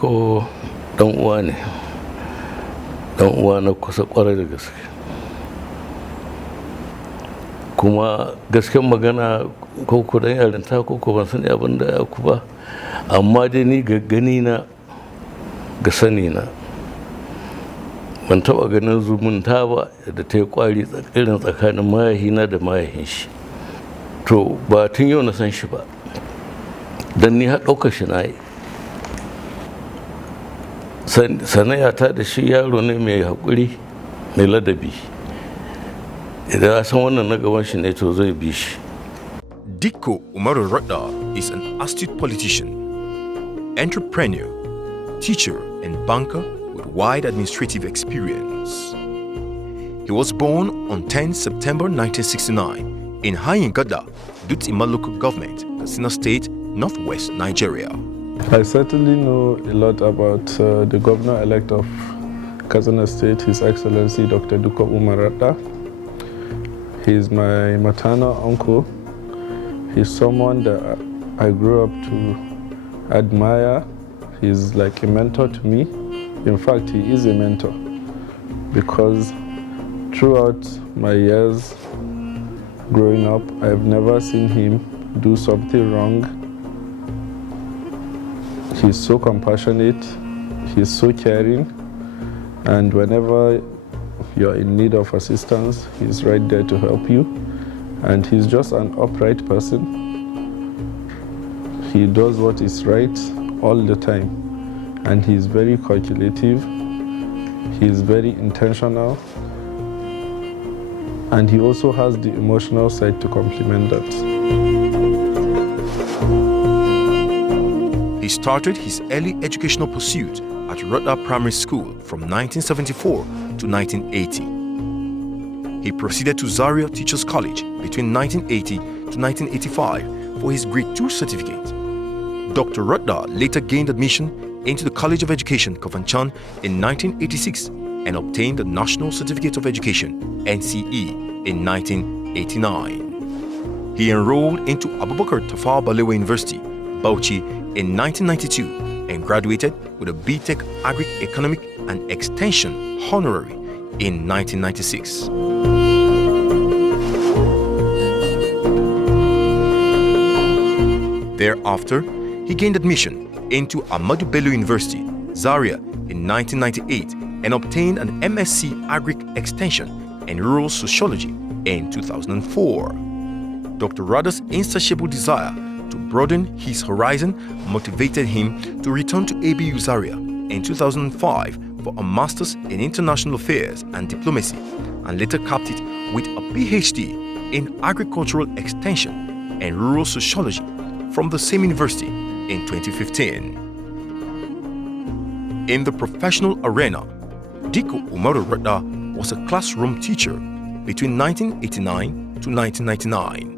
Dikko dan uwa ne, dan uwa na kusa kwarai da gaske. Kuma gasken magana ko dan yarinta ko ban sani abin da ya ku ba, amma dai ni ga gani na ga sani na ban taba ganin zumunta ba da ta yi kwari irin tsakanin mahaiina da mahaihin shi. To ba tun yau na san shi ba, dan ni har ɗaukar shi na yi. Sanayata da shi yaro ne mai haƙuri, mai ladabi. Idan ya san wannan na gaban shi ne to zai bi shi. Dikko Radda is an astute politician, entrepreneur, teacher and banker with wide administrative experience. He was born on 10 September 1969 in Hayingada, Dutse local government, Katsina State, northwest Nigeria. I certainly know a lot about the governor-elect of Katsina State, His Excellency Dr. Dikko Radda. He is my maternal uncle. He's someone that I grew up to admire. He's like a mentor to me. In fact, he is a mentor because throughout my years growing up, I've never seen him do something wrong. He's so compassionate, he's so caring, and whenever you're in need of assistance, he's right there to help you. And he's just an upright person. He does what is right all the time. And he's very calculative, he's very intentional, and he also has the emotional side to complement that. He started his early educational pursuit at Radda Primary School from 1974 to 1980. He proceeded to Zaria Teachers College between 1980 to 1985 for his Grade 2 certificate. Dr. Radda later gained admission into the College of Education, Kafanchan in 1986 and obtained the National Certificate of Education, NCE, in 1989. He enrolled into Abubakar Tafawa Balewa University, Bauchi, in 1992 and graduated with a BTech Agric Economic and Extension Honorary in 1996. Thereafter, he gained admission into Ahmadu Bello University, Zaria, in 1998 and obtained an MSc Agric Extension and Rural Sociology in 2004. Dr. Radda's insatiable desire to broaden his horizon motivated him to return to ABU Zaria in 2005 for a Master's in International Affairs and Diplomacy and later capped it with a PhD in Agricultural Extension and Rural Sociology from the same university in 2015. In the professional arena, Dikko Radda was a classroom teacher between 1989 to 1999.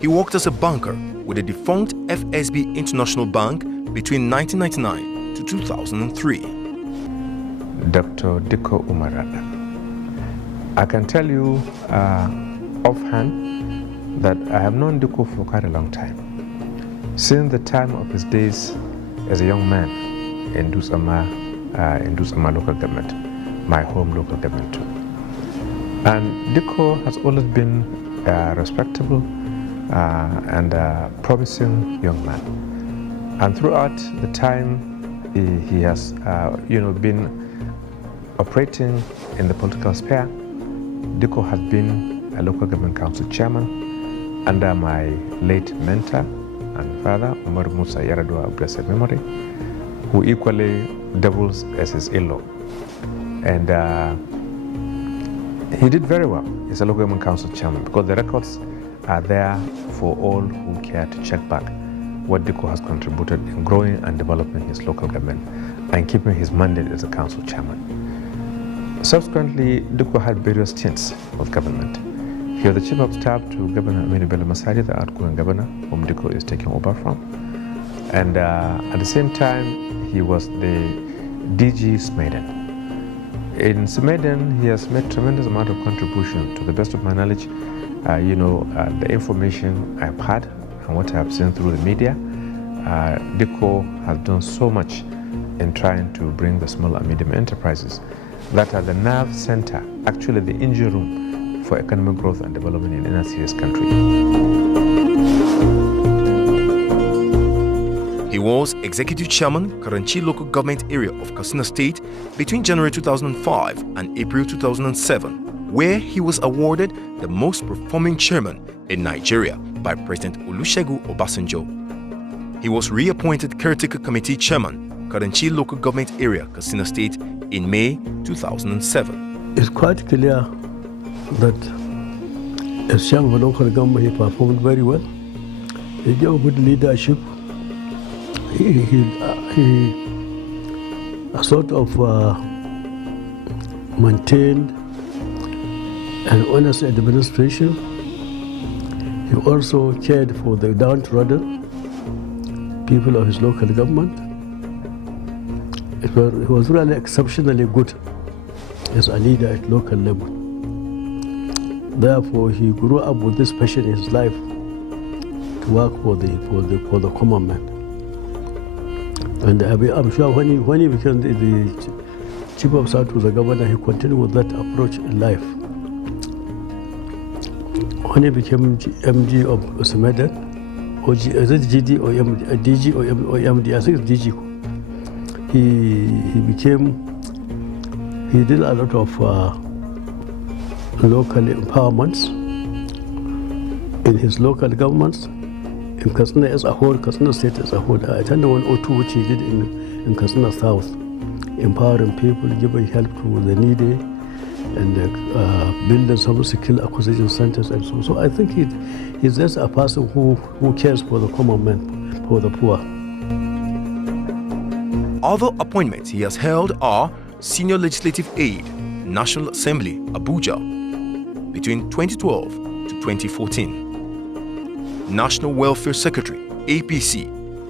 He worked as a banker with the defunct FSB International Bank between 1999 to 2003. Dr. Dikko Radda. I can tell you offhand that I have known Dikko for quite a long time. Since the time of his days as a young man in Dusama local government, my home local government too. And Dikko has always been a respectable and a promising young man. And throughout the time he has been operating in the political sphere, Dikko has been a local government council chairman under my late mentor and father, Umar Musa Yaradua of blessed memory, who equally doubles as his in-law. And he did very well. He's a local government council chairman because the records are there for all who care to check back what Dikko has contributed in growing and developing his local government and keeping his mandate as a council chairman. Subsequently, Dikko had various stints of government. He was the chief of staff to Governor Aminu Bello Masari, the outgoing governor, whom Dikko is taking over from. And at the same time, he was the DG Smaden. In Smaden, he has made tremendous amount of contribution. To the best of my knowledge, the information I've had and what I've seen through the media, Dikko has done so much in trying to bring the small and medium enterprises that are the nerve center, actually the engine room for economic growth and development in any serious country. He was Executive Chairman, Karanchi Local Government Area of Katsina State between January 2005 and April 2007, where he was awarded the most performing chairman in Nigeria by President Olusegun Obasanjo. He was reappointed Caretaker Committee Chairman, Karanchi Local Government Area, Katsina State in May 2007. It's quite clear that as chairman of local government, he performed very well. He gave good leadership. He sort of maintained an honest administration. He also cared for the downtrodden people of his local government. He was really exceptionally good as a leader at local level. Therefore, he grew up with this passion in his life to work for the common man. And I'm sure when he became the chief of staff to the governor, he continued with that approach in life. When he became MD of Smedan, or is it GD or DG or MD? I think it's DG. He did a lot of local empowerments in his local governments, in Katsina as a whole, Katsina State as a whole. I attended 102 which he did in Katsina South, empowering people, giving help to the needy, and building some skill acquisition centers and so on. So I think he's just a person who cares for the common man, for the poor. Other appointments he has held are Senior Legislative Aide, National Assembly, Abuja, between 2012 to 2014. National Welfare Secretary, APC,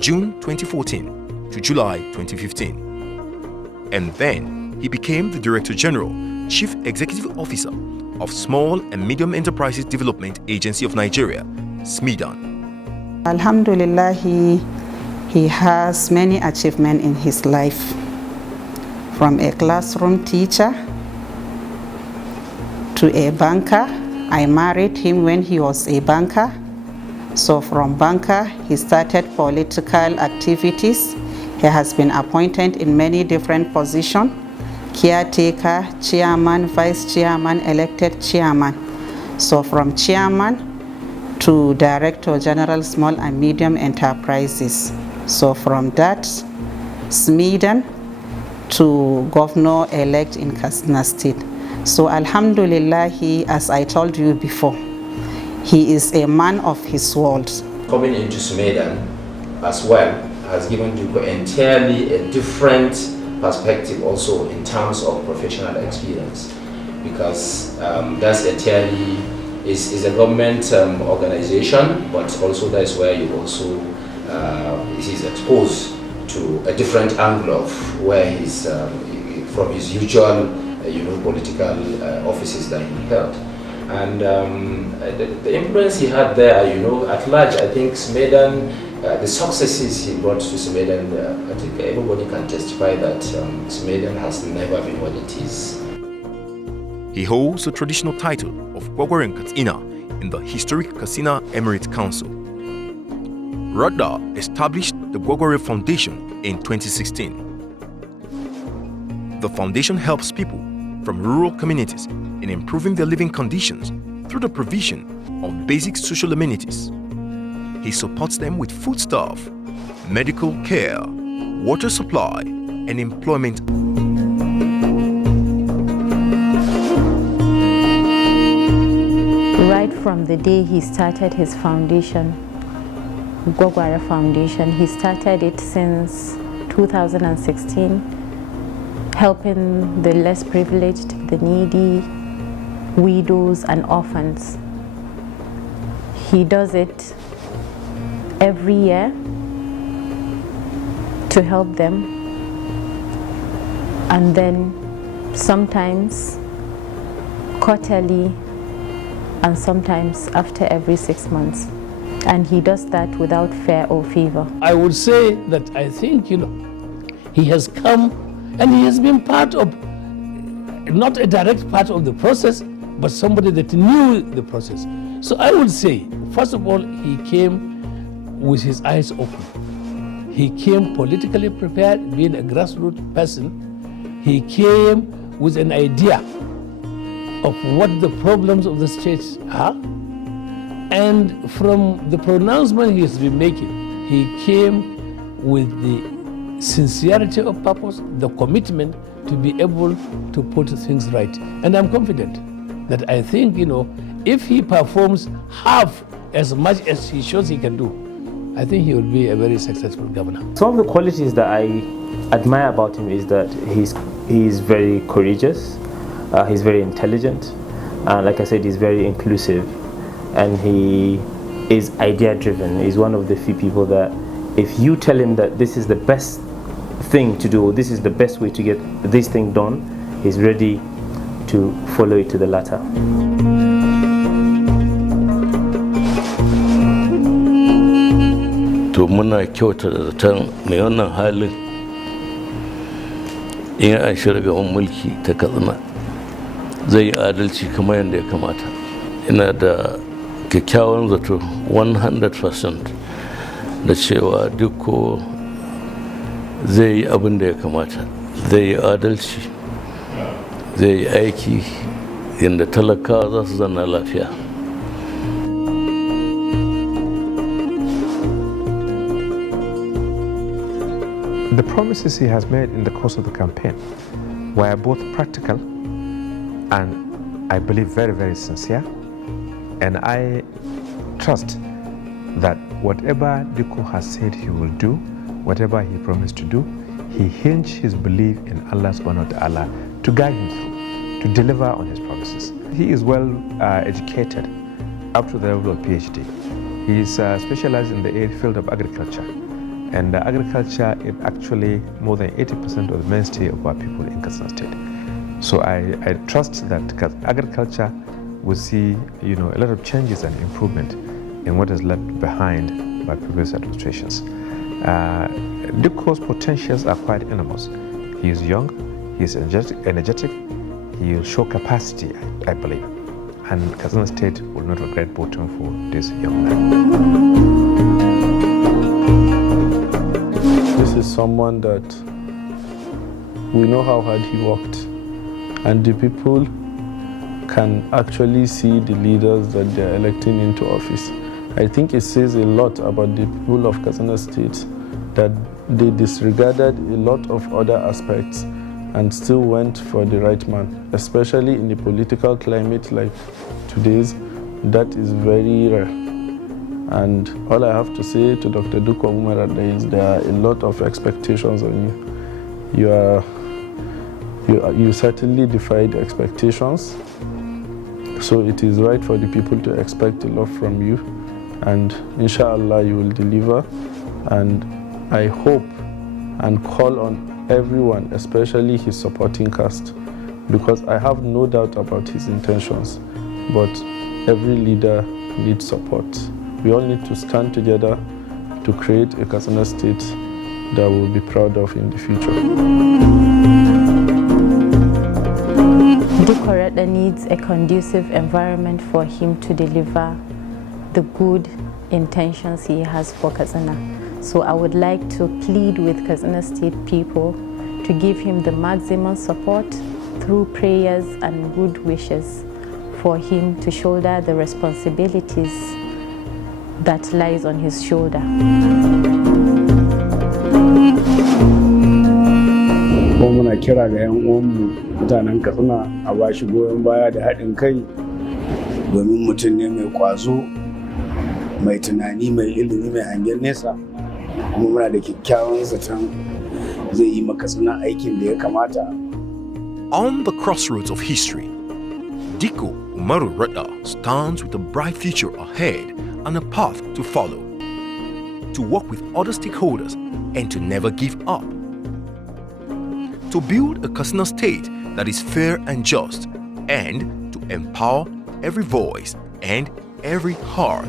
June 2014 to July 2015. And then he became the Director General, Chief Executive Officer of Small and Medium Enterprises Development Agency of Nigeria, SMEDAN. Alhamdulillah, he has many achievements in his life. From a classroom teacher to a banker. I married him when he was a banker. So from banker, he started political activities. He has been appointed in many different positions: caretaker, chairman, vice chairman, elected chairman. So from chairman to Director General Small and Medium Enterprises. So from that, SMEDAN to Governor-elect in Katsina State. So Alhamdulillah, as I told you before, he is a man of his world. Coming into SMEDAN as well has given Dikko entirely a different perspective also in terms of professional experience, because that's entirely is a government organization, but also that's where you also he's exposed to a different angle of where he's from his usual political offices that he held. And the influence he had there, at large, I think SMEDAN, the successes he brought to SMEDAN, I think everybody can testify that SMEDAN has never been what it is. He holds the traditional title of Gwagwaren Katsina in the historic Katsina Emirate Council. Radda established the Gwagware Foundation in 2016. The foundation helps people from rural communities in improving their living conditions through the provision of basic social amenities. He supports them with foodstuff, medical care, water supply, and employment. Right from the day he started his foundation, Gwagware Foundation, he started it since 2016, helping the less privileged, the needy, widows and orphans. He does it every year to help them, and then sometimes quarterly, and sometimes after every 6 months. And he does that without fear or favor. I would say that I think, he has come and he has been part of, not a direct part of the process, but somebody that knew the process. So I would say, first of all, he came with his eyes open. He came politically prepared, being a grassroots person. He came with an idea of what the problems of the states are. And from the pronouncement he has been making, he came with the sincerity of purpose, the commitment to be able to put things right. And I'm confident that I think, if he performs half as much as he shows he can do, I think he will be a very successful governor. Some of the qualities that I admire about him is that he's very courageous, he's very intelligent, like I said, he's very inclusive, and he is idea driven. He's one of the few people that if you tell him that this is the best thing to do, or this is the best way to get this thing done, he's ready to follow it to the latter. To muna kyauta da zaton mai wannan halin in an shirga mulki ta Katsina zai yi adalci kamar yadda ya kamata. Ina da kyakkyawan zato 100% da cewa Dikko zai yi abin da ya kamata, zai yi adalci, zai yi aiki yadda talakawa za su zanna lafiya. The promises he has made in the course of the campaign were both practical and I believe very, very sincere. And I trust that whatever Dikko has said he will do, whatever he promised to do, he hinged his belief in Allah subhanahu wa ta'ala to guide him through, to deliver on his promises. He is well educated up to the level of PhD. He is specialized in the field of agriculture. And agriculture is actually more than 80% of the mainstay of our people in Katsina State. So I trust that agriculture will see, a lot of changes and improvement in what is left behind by previous administrations. Dikko's potentials are quite enormous. He is young, he is energetic, he will show capacity, I believe. And Katsina State will not regret voting for this young man. This is someone that we know how hard he worked, and the people can actually see the leaders that they're electing into office. I think it says a lot about the people of Katsina State that they disregarded a lot of other aspects and still went for the right man, especially in the political climate like today's. That is very rare. And all I have to say to Dr. Dikko Radda is there are a lot of expectations on you. You certainly defied expectations. So it is right for the people to expect a lot from you. And inshallah, you will deliver. And I hope and call on everyone, especially his supporting cast, because I have no doubt about his intentions. But every leader needs support. We all need to stand together to create a Katsina State that we'll be proud of in the future. Dikko Radda needs a conducive environment for him to deliver the good intentions he has for Katsina. So I would like to plead with Katsina State people to give him the maximum support through prayers and good wishes for him to shoulder the responsibilities that lies on his shoulder. Muna kira ga 'yan uwanmu mutanen Katsina a bashi goyon baya da haɗin kai, domin mutum ne mai ƙwazo, mai tunani, mai ilimi, mai hangen nesa, kuma muna da kyakkyawan zaton zai yi ma Katsina aikin da ya kamata. On the crossroads of history, Dikko Radda stands with a bright future ahead and a path to follow, to work with other stakeholders and to never give up, to build a Katsina State that is fair and just, and to empower every voice and every heart.